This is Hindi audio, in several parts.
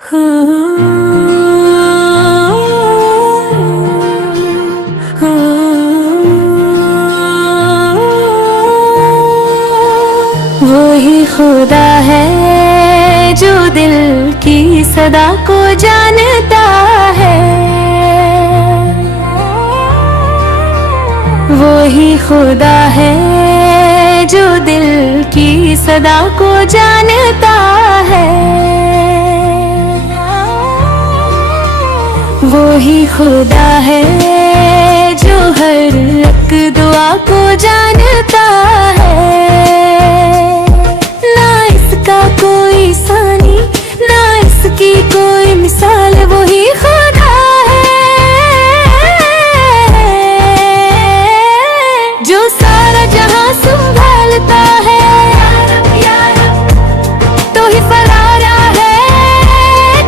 वही खुदा है जो दिल की सदा को जानता है। वही खुदा है जो दिल की सदा को जानता है। वही खुदा है जो हर एक दुआ को जानता है। ना इसका कोई सानी, ना इसकी कोई मिसाल, वही खुदा है जो सारा जहां संभालता है। तो ही फरारा है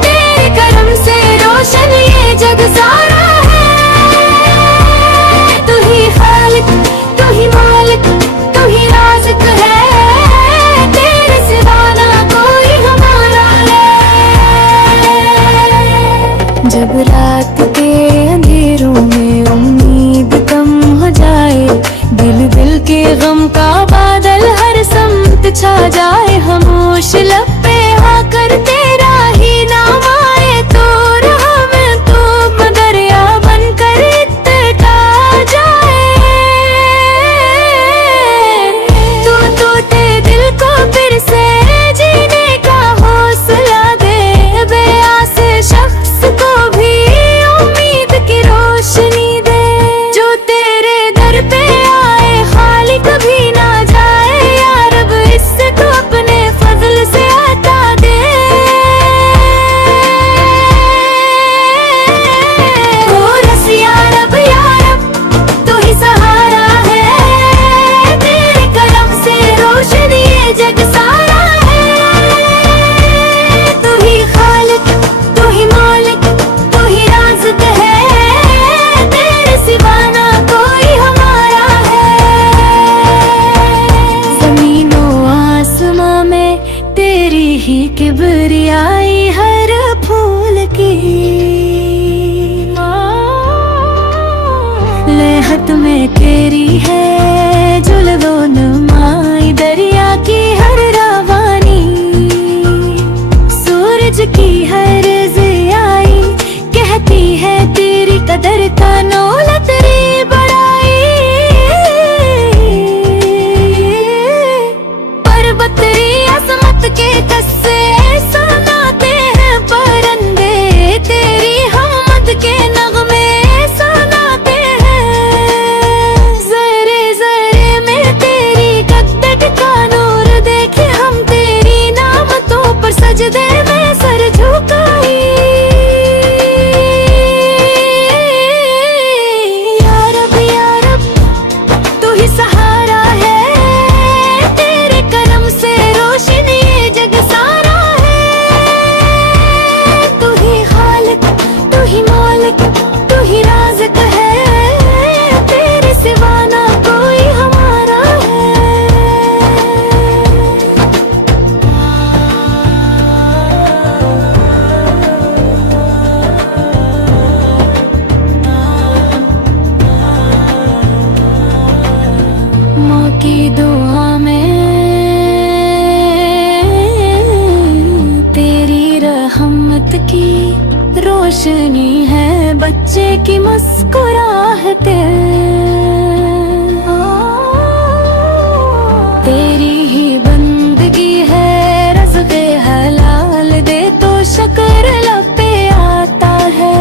तेरे करम से रोशन ये जग सारा है। तू ही खालिक, तू ही मालिक, तू ही राज़िक है, तेरे सिवा ना कोई हमारा है। जब रात के अंधेरों में उम्मीद कम हो जाए, दिल दिल के गम का बादल हर समत छा जाए, खामोश लब पे आकर तेरा ही नाम आए, तो राह में तो दरिया बनकर इत्ता जाए। तू टूटे दिल को फिर से जीने का हौसला दे, बेआस शख्स को भी उम्मीद की रोशनी दे। जो तेरे दर पे आए खाली कभी ना जाए, या रब इससे तो अपने फजल से अता दे। ओ रस या रब तू ही सहारा है, तेरे करम से रोशन ये जग सारा है। तू ही खालिक, तू ही मालिक, तू ही राज़िक है, तेरे सिवा ना कोई हमारा है। ज़मीनो आसमां में तेरी ही किबरियाई हर फूल की, लेहत में तेरी है जुल्वो नुमाई दरिया की हर रवानी। सूरज की हर ज़ियाई कहती है तेरी कदर का नौला तेरी बड़ाई। पर्वतरी अज़मत के कस्से सुनाते हैं परिंदे, तेरी हमद के नगमे सुनाते हैं। ज़रे ज़रे में तेरी कद्दत का नूर देखे हम, तेरी नामतों पर सजदे में सर झुकाई। या रब तू ही सहारा है, तेरे करम से रोशन ये जग सारा है। तू ही खालिक, तू ही मालिक, तू ही राज़िक है, तेरे सिवा ना कोई हमारा है। माँ की दुआ में तेरी रहमत की रोशनी है, बच्चे की मुस्कुराहटे। तेरी ही बंदगी है, रज़्क़े हलाल दे तो शक्र लब पे आता है।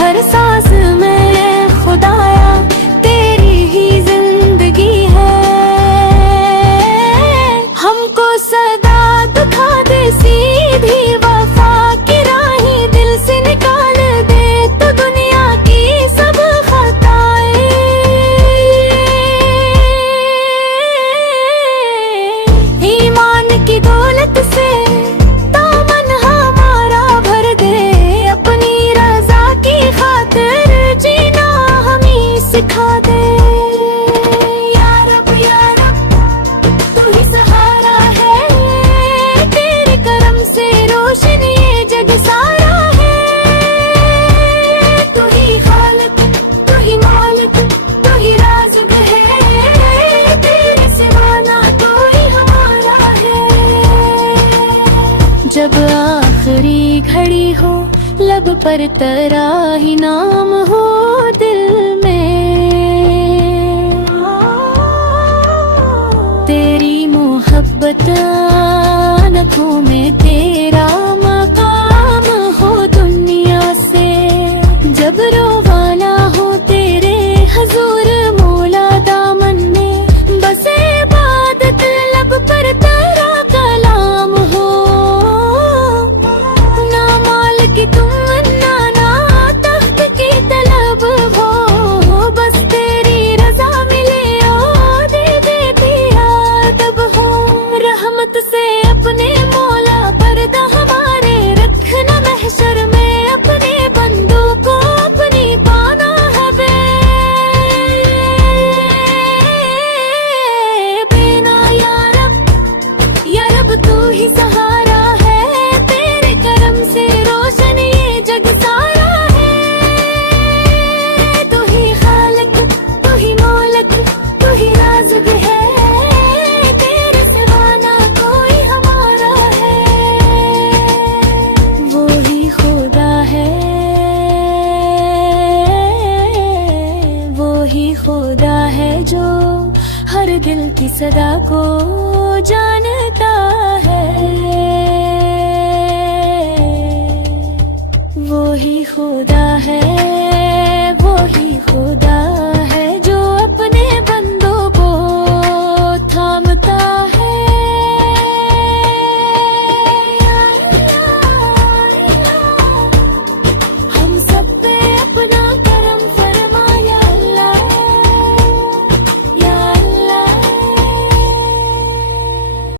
हर सांस में खुदाया तेरी ही जिंदगी है, हमको सदा दिखा दे सीधी वफा की राही, दिल से निकाल दे तो दुनिया की सब खताएं। जब आखिरी घड़ी हो, लब पर तेरा ही नाम हो दिल में, तेरी मोहब्बत आँखों में तेरा मकाम हो दुनिया से। जब रोवाना हो तेरे हजूर मौला दामन में, बस इबादत लब पर तेरा कलाम हो। ना माल की तुम ना तख्त की तलब हो, बस तेरी रजा मिले और दे दिया तब हो। रहमत से अपने मौला पर्दा हमारे रखना, महशर में अपने बंदों को अपनी पाना है बेना। या रब तू ही सहारा है, तेरे करम से रोशन ये जग सारा है। तू ही खालिक, तू ही मौलक, तू ही राज़िक है, तेरे सिवा ना कोई हमारा है। वो ही खुदा है, वो ही खुदा है जो हर दिल की सदा को जाने